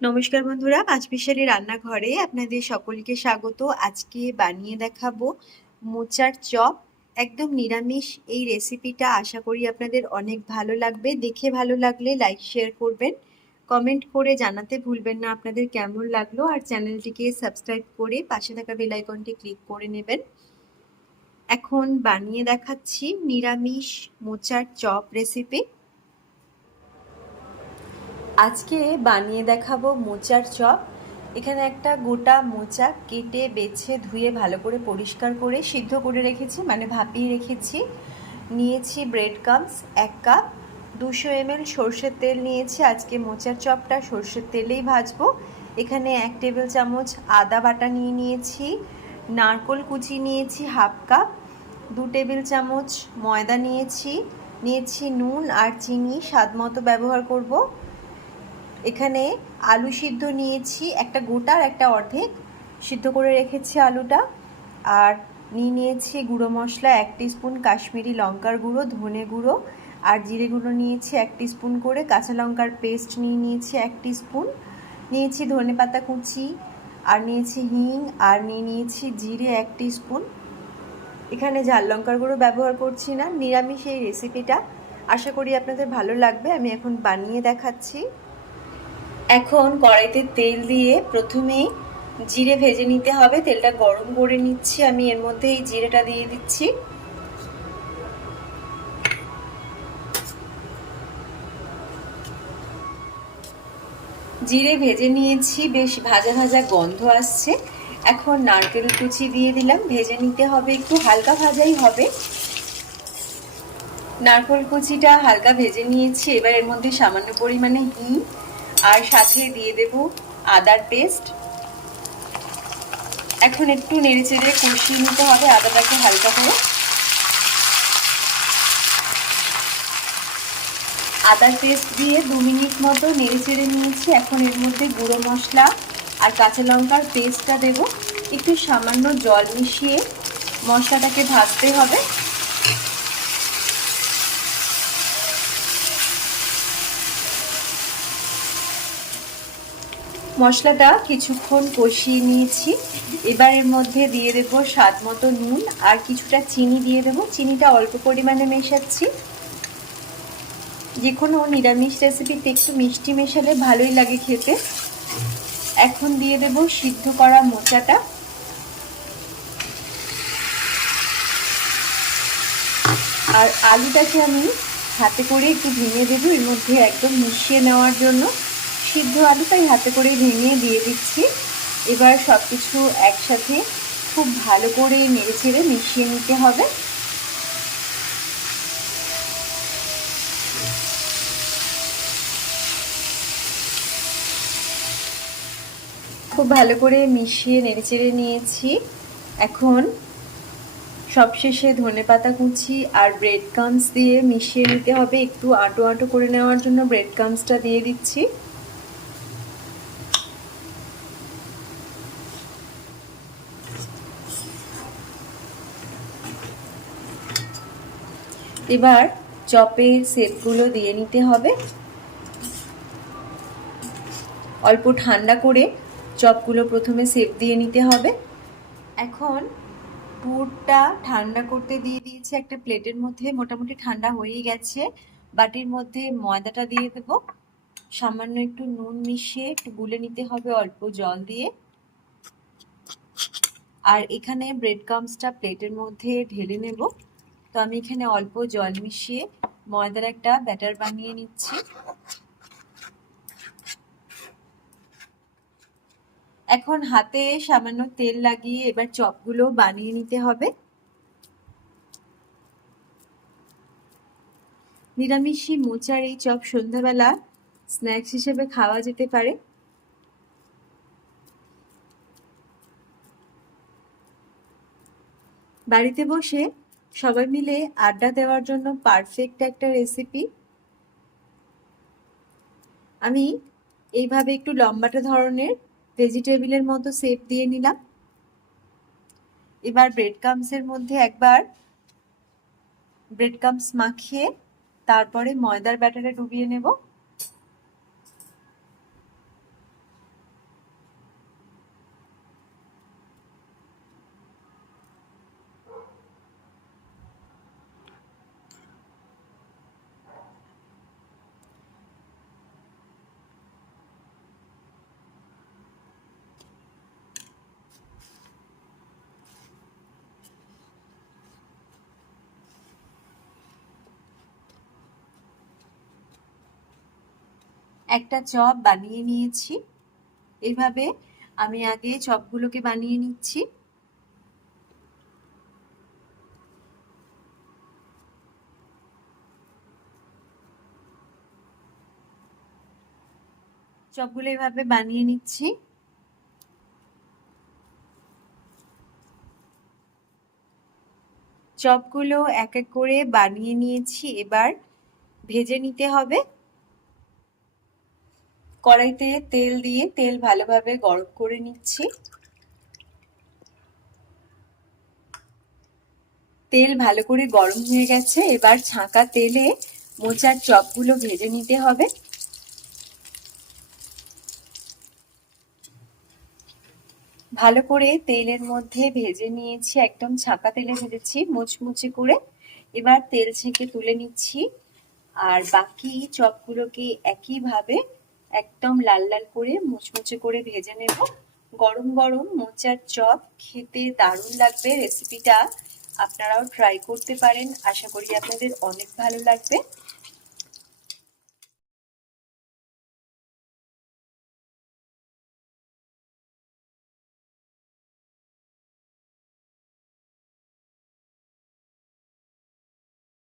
নমস্কার বন্ধুরা পাঁচমিশালি রান্নাঘরে আপনাদের সকলকে স্বাগত। আজকে বানিয়ে দেখাবো মোচার চপ। একদম নিরামিষ এই রেসিপিটা আশা করি আপনাদের অনেক ভালো লাগবে। দেখে ভালো লাগলে লাইক, শেয়ার করবেন। কমেন্ট করে জানাতে ভুলবেন না আপনাদের কেমন লাগল। আর চ্যানেলটিকে সাবস্ক্রাইব করে পাশে থাকা বেল আইকনটি ক্লিক করে নেবেন। এখন বানিয়ে দেখাচ্ছি নিরামিষ মোচার চপ রেসিপি। আজকে বানিয়ে দেখাবো মোচার চপ। এখানে একটা গোটা মোচা কেটে, বেছে, ধুয়ে, ভালো করে পরিষ্কার করে সিদ্ধ করে রেখেছি মানে ভাপিয়ে রেখেছি। নিয়েছি ব্রেড কামস এক কাপ দুশো এমএল সর্ষের তেল নিয়েছি। আজকে মোচার চপটা সর্ষের তেলেই ভাজবো। এখানে এক টেবিল চামচ আদা বাটা নিয়ে নিয়েছি। নারকোল কুচি নিয়েছি, হাফ কাপ দু টেবিল চামচ ময়দা নিয়েছি। নিয়েছি নুন আর চিনি, স্বাদ মতো ব্যবহার করব। এখানে আলু সিদ্ধ নিয়েছি, একটা গোটার একটা অর্ধেক। সিদ্ধ করে রেখেছি আলুটা। আর নিয়ে নিয়েছি গুঁড়ো মশলা, এক স্পুন কাশ্মীরি লঙ্কার গুঁড়ো, ধনে গুঁড়ো। আর জিরে গুঁড়ো নিয়েছি এক স্পুন করে, কাঁচা লঙ্কার পেস্ট নিয়ে নিয়েছি এক স্পুন নিয়েছি ধনে পাতা কুচি, আর নিয়েছি হিং, আর নিয়ে নিয়েছি জিরে এক স্পুন এখানে ঝাল লঙ্কার গুঁড়ো ব্যবহার করছি না, নিরামিষ এই রেসিপিটা আশা করি আপনাদের ভালো লাগবে, আমি এখন বানিয়ে দেখাচ্ছি। এখন কড়াইতে তেল দিয়ে প্রথমে জিরে ভেজে নিতে হবে। তেলটা গরম করে নিচ্ছি আমি, এর মধ্যে এই জিরেটা দিয়ে দিচ্ছি। জিরে ভেজে নিয়েছি, বেশ ভাজা ভাজা গন্ধ আসছে। এখন নারকেল কুচি দিয়ে দিলাম, ভেজে নিতে হবে, একটু হালকা ভাজাই হবে। নারকেল কুচিটা হালকা ভেজে নিয়েছি, এবার এর মধ্যে সামান্য পরিমাণে হিং আর সাথে দিয়ে দেব আদার পেস্ট। এখন একটু নেড়ে চেড়ে কষিয়ে নিতে হবে আদাটাকে হালকা করে। আদার পেস্ট দিয়ে দু মিনিট মতো নেড়ে চেড়ে নিয়েছি। এখন এর মধ্যে গুঁড়ো মশলা আর কাঁচা লঙ্কার পেস্টটা দেব। একটু সামান্য জল মিশিয়ে মশলাটাকে ভাজতে হবে। মশলাটা কিছুক্ষণ কষিয়ে নিয়েছি। এবার এর মধ্যে দিয়ে দেব স্বাদ মতো নুন আর কিছুটা চিনি দিয়ে দেব। চিনিটা অল্প পরিমাণে মেশাচ্ছি। যে কোনো নিরামিষ রেসিপিতে একটু মিষ্টি মেশালে ভালোই লাগে খেতে। এখন দিয়ে দেব সিদ্ধ করা মোচাটা। আর আলুটাকে আমি হাতে করে একটু ভেঙে দেবো। এর মধ্যে একদম মিশিয়ে নেওয়ার জন্য। সিদ্ধ আলু তাই হাতে করে ভেঙে দিয়ে দিচ্ছি। এবার সব কিছু একসাথে খুব ভালো করে নেড়ে ছেড়ে মিশিয়ে নিতে হবে। খুব ভালো করে মিশিয়ে নেড়ে চেড়ে নিয়েছি। এখন সবশেষে ধনে পাতা কুচি আর ব্রেড কামস দিয়ে মিশিয়ে নিতে হবে। একটু আটো আটো করে নেওয়ার জন্য ব্রেড কামসটা দিয়ে দিচ্ছি। এবার চপের সেটগুলো দিয়ে নিতে হবে। অল্প ঠান্ডা করে চপগুলো প্রথমে সেপ দিয়ে নিতে হবে। এখন পুরটা ঠান্ডা করতে দিয়ে দিয়েছি একটা প্লেটের মধ্যে। মোটামুটি ঠান্ডা হয়েই গেছে। বাটির মধ্যে ময়দাটা দিয়ে দেব। সামান্য একটু নুন মিশিয়ে একটু গুলে নিতে হবে অল্প জল দিয়ে। আর এখানে ব্রেড কামসটা প্লেটের মধ্যে ঢেলে নেব। আমি এখানে অল্প জল মিশিয়ে ময়দার একটা ব্যাটার বানিয়ে নিচ্ছি। এখন হাতে সামান্য তেল লাগিয়ে এবার চপগুলো বানিয়ে নিতে হবে। নিরামিষি মোচার এই চপ সন্ধ্যাবেলা স্ন্যাক্স হিসেবে খাওয়া যেতে পারে। বাড়িতে বসে সবাই মিলে আড্ডা দেওয়ার জন্য পারফেক্ট একটা রেসিপি আমি এইভাবে একটু লম্বাটা ধরনের ভেজিটেবিলের মতো শেপ দিয়ে নিলাম। এবার ব্রেড কামসের মধ্যে একবার ব্রেড কামস মাখিয়ে তারপরে ময়দার ব্যাটারে ডুবিয়ে নেব। একটা চপ বানিয়ে নিয়েছি। এভাবে আমি আগে চপগুলোকে বানিয়ে নিচ্ছি। চপগুলো এভাবে বানিয়ে নিচ্ছি। চপগুলো এক এক করে বানিয়ে নিয়েছি। এবার ভেজে নিতে হবে। কড়াইতে তেল দিয়ে তেল ভালোভাবে গরম করে নিচ্ছি। তেল ভালো করে গরম হয়ে গেছে, এবার ছাঁকা তেলে মোচার চপগুলো ভেজে নিতে হবে। ভালো করে তেলের মধ্যে ভেজে নিয়েছি, একদম ছাঁকা তেলে ভেজেছি, মুচমুচে করে। এবার তেল ছেঁকে তুলে নিচ্ছি, আর বাকি চপগুলোকে একইভাবে একদম লাল লাল করে মুচমুচে করে ভেজে নেব। গরম গরম মোচার চপ খেতে দারুণ লাগবে রেসিপিটা আপনারাও ট্রাই করতে পারেন। আশা করি আপনাদের অনেক ভালো লাগবে।